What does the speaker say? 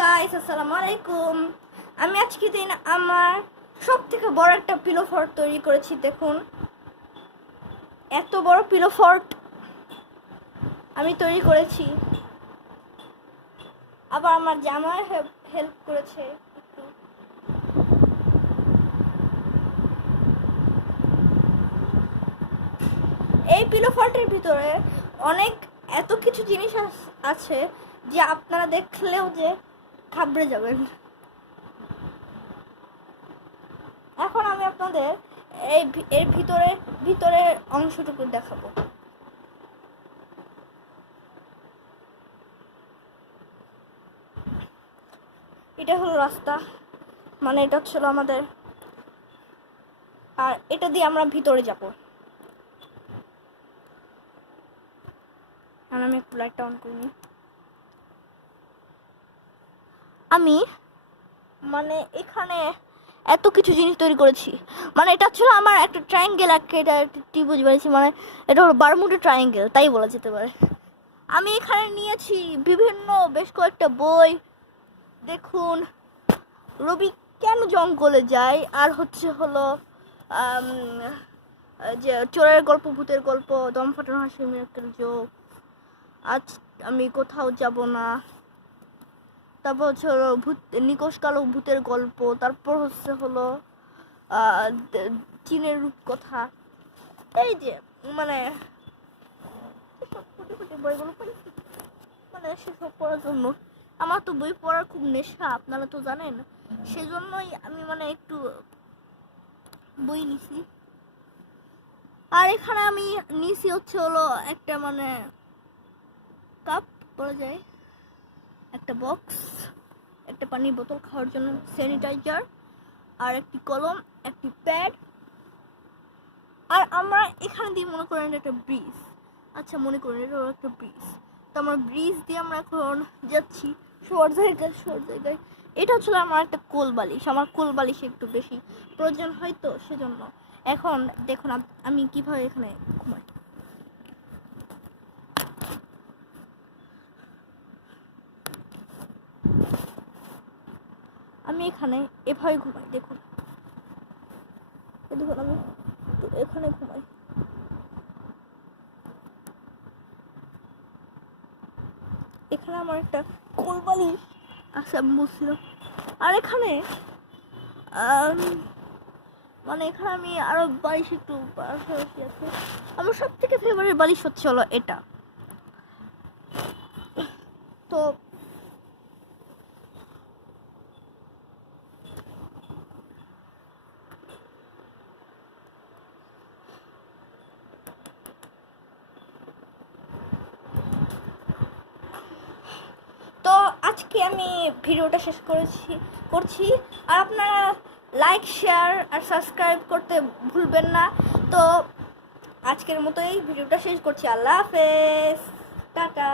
Guys, আসসালামু আলাইকুম। আমি আজকে দিন আমার সবথেকে বড় একটা পিলো ফর্ট তৈরি করেছি। দেখুন, এত বড় পিলো ফর্ট আমি তৈরি করেছি। আবার আমার জামাই হেল্প করেছে একটু। এই পিলো ফর্টের ভিতরে অনেক এত কিছু জিনিস আছে যে আপনারা দেখলেও যে ঘাবড়ে যাবেন। এখন আমি আপনাদের এর ভিতরের অংশটুকু দেখাবো। এটা হলো রাস্তা, মানে এটা ছিল আমাদের, আর এটা দিয়ে আমরা ভিতরে যাব। আমি একটু লাইটটা অন করি। আমি মানে এখানে এত কিছু জিনিস তৈরি করেছি। মানে এটা ছিল আমার একটা ট্রায়াঙ্গেল, এটা ত্রিভুজ বলেছি, মানে এটা হলো বারমুডা ট্রায়াঙ্গেল তাই বলা যেতে পারে। আমি এখানে নিয়েছি বিভিন্ন বেশ কয়েকটা বই। দেখুন, রবি কেন জঙ্গলে যায়, আর হলো যে চোরের গল্প, ভূতের গল্প, দম ফাটানো হাসি, মিরাক্কেল জোক, আজ আমি কোথাও যাব না, তারপর হলো নিকোষ কালো ভূতের গল্প, তারপর হলো চীনের রূপকথা। এই যে মানে বইগুলো পড়েছি, মানে সেসব পড়ার জন্য। আমার তো বই পড়ার খুব নেশা, আপনারা তো জানেন, সেজন্যই আমি মানে একটু বই নিছি। আর এখানে আমি নিছি হলো একটা মানে কাপ বলা যায়, একটা বক্স, একটা পানির বোতল খাওয়ার জন্য, স্যানিটাইজার, আর একটি কলম, একটি প্যাড। আর আমরা এখানে দিয়ে মনে করেন একটা ব্রিজ, আচ্ছা মনে করেন এটা একটা ব্রিজ, তো আমরা ব্রিজ দিয়ে আমরা এখন যাচ্ছি শহর জায়গায়। এটা হচ্ছিল আমার একটা কোল বালিশ, আমার কোল বালিশ একটু বেশি প্রয়োজন হয় তো সেজন্য। এখন দেখুন আমি কিভাবে এখানে ঘুমাই। আমি এখানে এভাবে ঘুমাই, দেখুন আমি এখানে ঘুমাই। এখানে আমার একটা কোল বালিশ আছে, আমি বলছিলাম। আর এখানে মানে এখানে আমি আরো বালিশ একটু পাশাপাশি আছে। আমার সব থেকে ফেভারিট বালিশ হলো এটা। তো তো আজকে আমি ভিডিওটা শেষ করছি। আর আপনারা লাইক, শেয়ার আর সাবস্ক্রাইব করতে ভুলবেন না। তো আজকের মতোই ভিডিওটা শেষ করছি। আল্লাহ হাফেজ, টাটা।